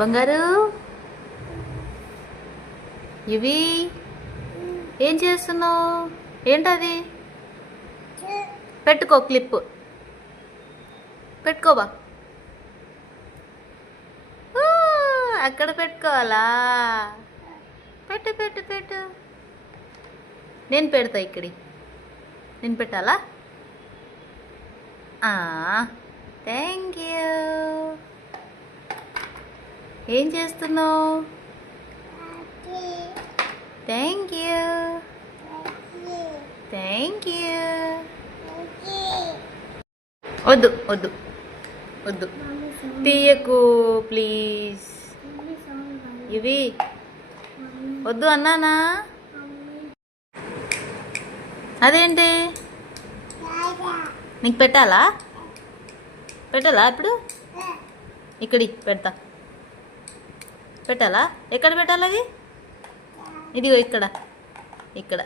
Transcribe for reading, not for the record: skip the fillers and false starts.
బంగారు ఇవి ఏం చేస్తున్నావు? ఏంటది? పెట్టుకో, క్లిప్ పెట్టుకోబా. అక్కడ పెట్టుకోవాలా? పెట్టు పెట్టు పెట్టు. నేను పెడతా. ఇక్కడి నేను పెట్టాలా? Thank you. ఏం చేస్తున్నావు? Thank you. Thank you. వద్దు వద్దు వద్దు, తీయకు ప్లీజ్. ఇవి వద్దు అన్నానా? అదేంటి? నీకు పెట్టాలా? పెట్టాలా ఇప్పుడు? ఇక్కడి పెడతా. పెట్టాలా? ఎక్కడ పెట్టాలి అది? ఇదిగో ఇక్కడ ఇక్కడ.